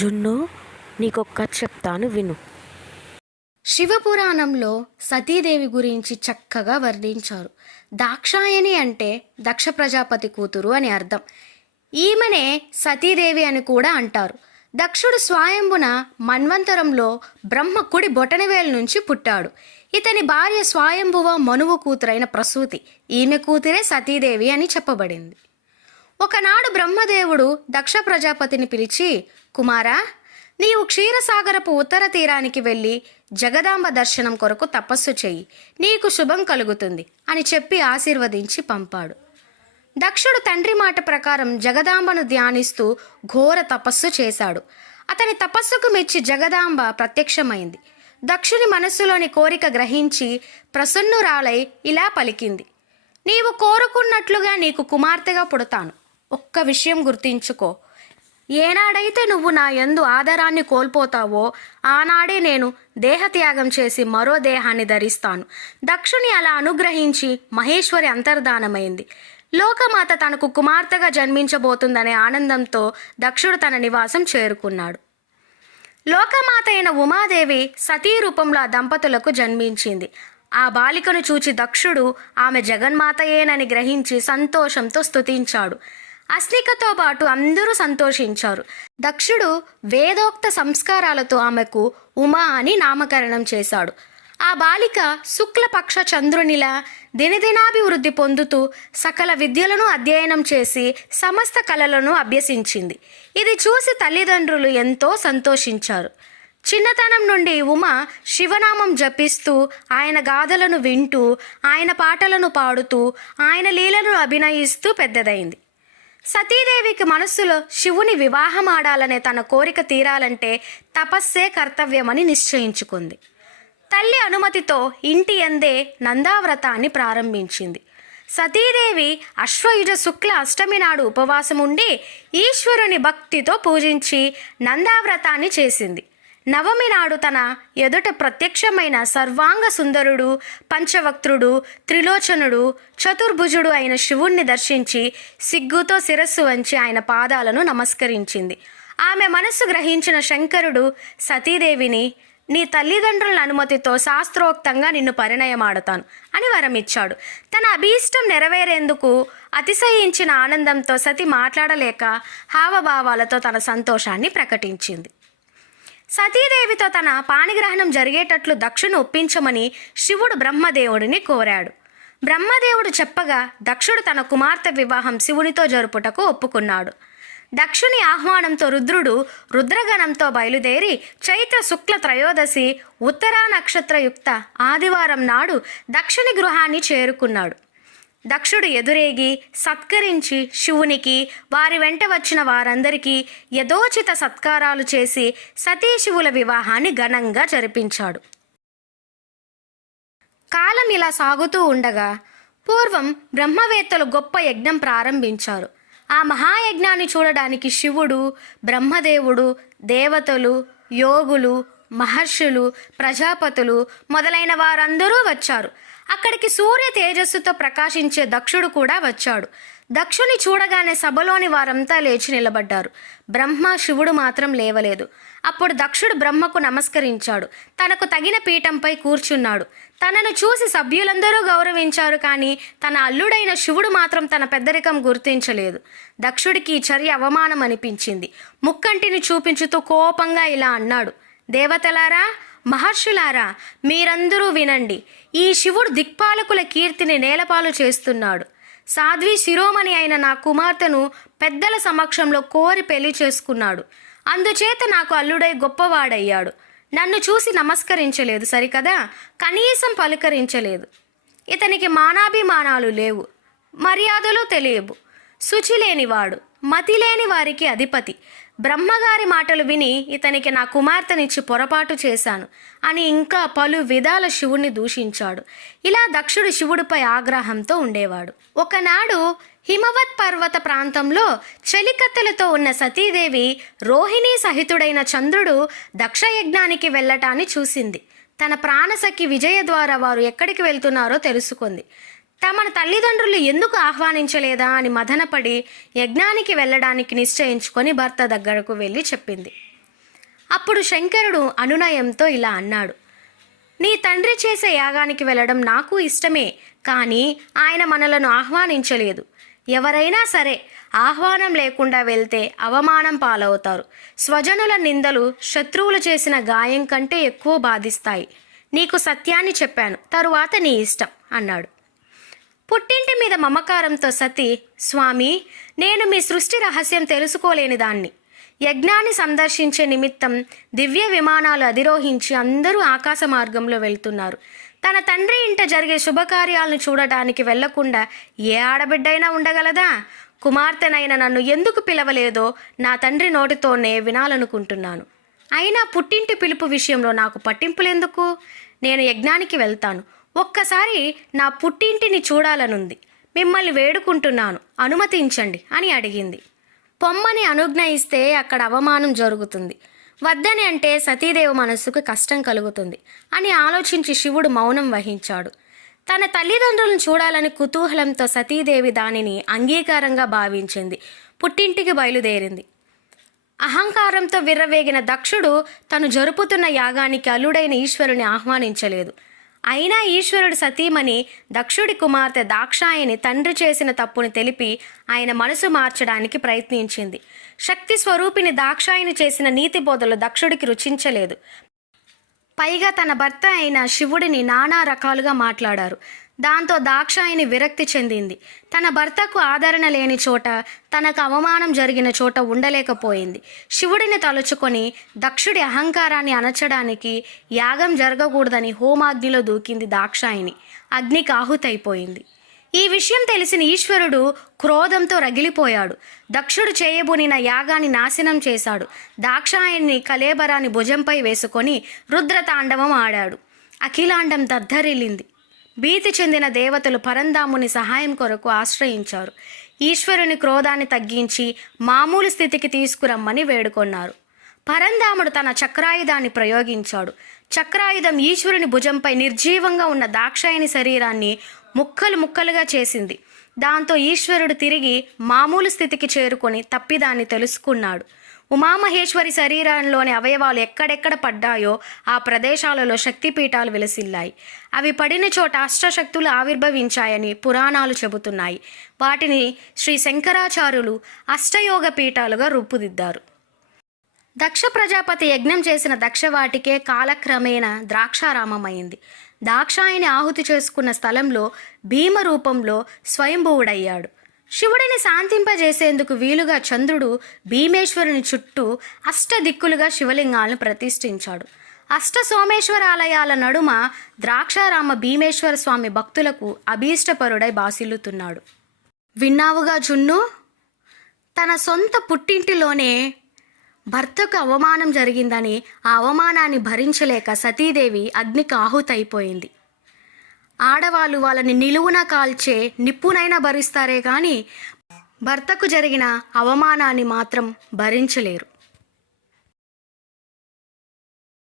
జున్ను నీకొక్క చెప్తాను విను. శివపురాణంలో సతీదేవి గురించి చక్కగా వర్ణించారు. దాక్షాయణి అంటే దక్ష ప్రజాపతి కూతురు అని అర్థం. ఈమెనే సతీదేవి అని కూడా అంటారు. దక్షుడు స్వాయంబున మన్వంతరంలో బ్రహ్మకుడి బొటనవేలు నుంచి పుట్టాడు. ఇతని భార్య స్వయంభువ మనువు కూతురైన ప్రసూతి. ఈమె కూతురే సతీదేవి అని చెప్పబడింది. ఒకనాడు బ్రహ్మదేవుడు దక్ష ప్రజాపతిని పిలిచి కుమారా నీవు క్షీరసాగరపు ఉత్తర తీరానికి వెళ్ళి జగదాంబ దర్శనం కొరకు తపస్సు చెయ్యి. నీకు శుభం కలుగుతుంది అని చెప్పి ఆశీర్వదించి పంపాడు. దక్షుడు తండ్రి మాట ప్రకారం జగదాంబను ధ్యానిస్తూ ఘోర తపస్సు చేశాడు. అతని తపస్సుకు మెచ్చి జగదాంబ ప్రత్యక్షమైంది. దక్షుని మనస్సులోని కోరిక గ్రహించి ప్రసన్నురాలై ఇలా పలికింది. నీవు కోరుకున్నట్లుగా నీకు కుమార్తెగా పుడతాను. ఒక్క విషయం గుర్తించుకో. ఏనాడైతే నువ్వు నా ఎందు ఆధారాన్ని కోల్పోతావో ఆనాడే నేను దేహత్యాగం చేసి మరో దేహాన్ని ధరిస్తాను. దక్షుని అలా అనుగ్రహించి మహేశ్వరి అంతర్ధానమైంది. లోకమాత తనకు కుమార్తెగా జన్మించబోతుందనే ఆనందంతో దక్షుడు తన నివాసం చేరుకున్నాడు. లోకమాత అయిన ఉమాదేవి సతీ రూపంలో ఆ దంపతులకు జన్మించింది. ఆ బాలికను చూచి దక్షుడు ఆమె జగన్మాతయేనని గ్రహించి సంతోషంతో స్తుతించాడు. అస్లికతో పాటు అందరూ సంతోషించారు. దక్షుడు వేదోక్త సంస్కారాలతో ఆమెకు ఉమా అని నామకరణం చేశాడు. ఆ బాలిక శుక్లపక్ష చంద్రునిలా దినదినాభివృద్ధి పొందుతూ సకల విద్యలను అధ్యయనం చేసి సమస్త కళలను అభ్యసించింది. ఇది చూసి తల్లిదండ్రులు ఎంతో సంతోషించారు. చిన్నతనం నుండి ఉమ శివనామం జపిస్తూ ఆయన గాథలను వింటూ ఆయన పాటలను పాడుతూ ఆయన లీలను అభినయిస్తూ పెద్దదైంది. సతీదేవికి మనస్సులో శివుని వివాహం ఆడాలనే తన కోరిక తీరాలంటే తపస్సే కర్తవ్యమని నిశ్చయించుకుంది. తల్లి అనుమతితో ఇంటి అందే నందావ్రతాన్ని ప్రారంభించింది. సతీదేవి అశ్వయుజ శుక్ల అష్టమి నాడు ఉపవాసం ఉండి ఈశ్వరుని భక్తితో పూజించి నందావ్రతాన్ని చేసింది. నవమి నాడు తన ఎదుట ప్రత్యక్షమైన సర్వాంగ సుందరుడు పంచవక్త్రుడు త్రిలోచనుడు చతుర్భుజుడు అయిన శివుణ్ణి దర్శించి సిగ్గుతో శిరస్సు వంచి ఆయన పాదాలను నమస్కరించింది. ఆమె మనస్సు గ్రహించిన శంకరుడు సతీదేవిని నీ తల్లిదండ్రుల అనుమతితో శాస్త్రోక్తంగా నిన్ను పరిణయమాడుతాను అని వరమిచ్చాడు. తన అభీష్టం నెరవేరేందుకు అతిశయించిన ఆనందంతో సతి మాట్లాడలేక హావభావాలతో తన సంతోషాన్ని ప్రకటించింది. సతీదేవితో తన పాణిగ్రహణం జరిగేటట్లు దక్షును ఒప్పించమని శివుడు బ్రహ్మదేవుడిని కోరాడు. బ్రహ్మదేవుడు చెప్పగా దక్షుడు తన కుమార్తె వివాహం శివునితో జరుపుటకు ఒప్పుకున్నాడు. దక్షుని ఆహ్వానంతో రుద్రుడు రుద్రగణంతో బయలుదేరి చైత్ర శుక్ల త్రయోదశి ఉత్తరా నక్షత్రయుక్త ఆదివారం నాడు దక్షుని గృహాన్ని చేరుకున్నాడు. దక్షుడు ఎదురేగి సత్కరించి శివునికి వారి వెంట వచ్చిన వారందరికీ యథోచిత సత్కారాలు చేసి సతీశివుల వివాహాన్ని ఘనంగా జరిపించాడు. కాలం ఇలా సాగుతూ ఉండగా పూర్వం బ్రహ్మవేత్తలు గొప్ప యజ్ఞం ప్రారంభించారు. ఆ మహాయజ్ఞాన్ని చూడడానికి శివుడు బ్రహ్మదేవుడు దేవతలు యోగులు మహర్షులు ప్రజాపతులు మొదలైన వారందరూ వచ్చారు. అక్కడికి సూర్య తేజస్సుతో ప్రకాశించే దక్షుడు కూడా వచ్చాడు. దక్షుని చూడగానే సభలోని వారంతా లేచి నిలబడ్డారు. బ్రహ్మ శివుడు మాత్రం లేవలేదు. అప్పుడు దక్షుడు బ్రహ్మకు నమస్కరించాడు. తనకు తగిన పీఠంపై కూర్చున్నాడు. తనను చూసి సభ్యులందరూ గౌరవించారు కానీ తన అల్లుడైన శివుడు మాత్రం తన పెద్దరికం గుర్తించలేదు. దక్షుడికి ఈ చర్య అవమానం అనిపించింది ముక్కంటిని చూపించుతూ కోపంగా ఇలా అన్నాడు. దేవతలారా మహర్షులారా మీరందరూ వినండి. ఈ శివుడు దిక్పాలకుల కీర్తిని నేలపాలు చేస్తున్నాడు. సాధ్వి శిరోమణి అయిన నా కుమార్తెను పెద్దల సమక్షంలో కోరి పెళ్ళి చేసుకున్నాడు. అందుచేత నాకు అల్లుడై గొప్పవాడయ్యాడు. నన్ను చూసి నమస్కరించలేదు సరికదా? కనీసం పలుకరించలేదు. ఇతనికి మానాభిమానాలు లేవు మర్యాదలు తెలియవు. శుచి లేనివాడు మతి లేని వారికి అధిపతి. బ్రహ్మగారి మాటలు విని ఇతనికి నా కుమార్తెనిచ్చి పొరపాటు చేశాను అని ఇంకా పలు విధాల శివుణ్ణి దూషించాడు. ఇలా దక్షుడు శివుడిపై ఆగ్రహంతో ఉండేవాడు. ఒకనాడు హిమవత్ పర్వత ప్రాంతంలో చలికత్తెలతో ఉన్న సతీదేవి రోహిణీ సహితుడైన చంద్రుడు దక్షయజ్ఞానికి వెళ్ళటాన్ని చూసింది. తన ప్రాణసఖి విజయ ద్వారా వారు ఎక్కడికి వెళ్తున్నారో తెలుసుకుంది. తమ తల్లిదండ్రులు ఎందుకు ఆహ్వానించలేదా అని మదనపడి యజ్ఞానికి వెళ్ళడానికి నిశ్చయించుకొని భర్త దగ్గరకు వెళ్ళి చెప్పింది. అప్పుడు శంకరుడు అనునయంతో ఇలా అన్నాడు నీ తండ్రి చేసే యాగానికి వెళ్ళడం నాకు ఇష్టమే కానీ ఆయన మనలను ఆహ్వానించలేదు. ఎవరైనా సరే ఆహ్వానం లేకుండా వెళ్తే అవమానం పాలవుతారు. స్వజనుల నిందలు శత్రువులు చేసిన గాయం కంటే ఎక్కువ బాధిస్తాయి. నీకు సత్యాన్ని చెప్పాను తరువాత నీ ఇష్టం అన్నాడు. పుట్టింటి మీద మమకారంతో సతి స్వామి నేను మీ సృష్టి రహస్యం తెలుసుకోలేని దాన్ని. యజ్ఞాన్ని సందర్శించే నిమిత్తం దివ్య విమానాలు అధిరోహించి అందరూ ఆకాశ మార్గంలో వెళ్తున్నారు. తన తండ్రి ఇంట జరిగే శుభకార్యాలను చూడటానికి వెళ్ళకుండా ఏ ఆడబిడ్డైనా ఉండగలదా? కుమార్తెనైన నన్ను ఎందుకు పిలవలేదో నా తండ్రి నోటితోనే వినాలనుకుంటున్నాను. అయినా పుట్టింటి పిలుపు విషయంలో నాకు పట్టింపులెందుకు? నేను యజ్ఞానికి వెళ్తాను. ఒక్కసారి నా పుట్టింటిని చూడాలనుంది. మిమ్మల్ని వేడుకుంటున్నాను. అనుమతించండి అని అడిగింది. పొమ్మని అనుజ్ఞ ఇస్తే అక్కడ అవమానం జరుగుతుంది. వద్దని అంటే సతీదేవి మనస్సుకు కష్టం కలుగుతుంది అని ఆలోచించి శివుడు మౌనం వహించాడు. తన తల్లిదండ్రులను చూడాలని కుతూహలంతో సతీదేవి దానిని అంగీకారంగా భావించింది. పుట్టింటికి బయలుదేరింది. అహంకారంతో విర్రవేగిన దక్షుడు తను జరుపుతున్న యాగానికి అల్లుడైన ఈశ్వరుని ఆహ్వానించలేదు. అయినా ఈశ్వరుడు సతీమణి దక్షుడి కుమార్తె దాక్షాయని తండ్రి చేసిన తప్పుని తెలిపి ఆయన మనసు మార్చడానికి ప్రయత్నించింది. శక్తి స్వరూపిణి దాక్షాయని చేసిన నీతి బోధలు దక్షుడికి రుచించలేదు. పైగా తన భర్త అయిన శివుడిని నానా రకాలుగా మాట్లాడారు. దాంతో దాక్షాయిని విరక్తి చెందింది. తన భర్తకు ఆదరణ లేని చోట తనకు అవమానం జరిగిన చోట ఉండలేకపోయింది. శివుడిని తలుచుకొని దక్షుడి అహంకారాన్ని అణచడానికి యాగం జరగకూడదని హోమాగ్నిలో దూకింది దాక్షాయిని అగ్నికి ఆహుతైపోయింది. ఈ విషయం తెలిసిన ఈశ్వరుడు క్రోధంతో రగిలిపోయాడు. దక్షుడు చేయబోనిన యాగాన్ని నాశనం చేశాడు. దాక్షాయణ్ణి కలేబరాన్ని భుజంపై వేసుకొని రుద్రతాండవం ఆడాడు. అఖిలాండం దద్దరిల్లింది. భీతి చెందిన దేవతలు పరంధాముని సహాయం కొరకు ఆశ్రయించారు. ఈశ్వరుని క్రోధాన్ని తగ్గించి మామూలు స్థితికి తీసుకురమ్మని వేడుకొన్నారు. పరంధాముడు తన చక్రాయుధాన్ని ప్రయోగించాడు. చక్రాయుధం ఈశ్వరుని భుజంపై నిర్జీవంగా ఉన్న దాక్షాయని శరీరాన్ని ముక్కలు ముక్కలుగా చేసింది. దాంతో ఈశ్వరుడు తిరిగి మామూలు స్థితికి చేరుకొని తప్పిదాన్ని తెలుసుకున్నాడు. ఉమామహేశ్వరి శరీరంలోని అవయవాలు ఎక్కడెక్కడ పడ్డాయో ఆ ప్రదేశాలలో శక్తిపీఠాలు విలసిల్లాయి. అవి పడిన చోట అష్టశక్తులు ఆవిర్భవించాయని పురాణాలు చెబుతున్నాయి. వాటిని శ్రీ శంకరాచార్యులు అష్టయోగ పీఠాలుగా రూపుదిద్దారు. దక్ష ప్రజాపతి యజ్ఞం చేసిన దక్షవాటికే కాలక్రమేణా ద్రాక్షారామమైంది. దాక్షాయిని ఆహుతి చేసుకున్న స్థలంలో భీమ రూపంలో స్వయంభువుడయ్యాడు. శివుడిని శాంతింపజేసేందుకు వీలుగా చంద్రుడు భీమేశ్వరుని చుట్టూ అష్ట దిక్కులుగా శివలింగాలను ప్రతిష్ఠించాడు. అష్ట సోమేశ్వర ఆలయాల నడుమ ద్రాక్షారామ భీమేశ్వర స్వామి భక్తులకు అభీష్టపరుడై బాసిల్లుతున్నాడు. విన్నావుగా జున్ను? తన సొంత పుట్టింటిలోనే భర్తకు అవమానం జరిగిందని ఆ అవమానాన్ని భరించలేక సతీదేవి అగ్నికి ఆహుతైపోయింది. ఆడవాళ్ళు వాళ్ళని నిలువున కాల్చే నిప్పునైనా భరిస్తారే కానీ భర్తకు జరిగిన అవమానాన్ని మాత్రం భరించలేరు.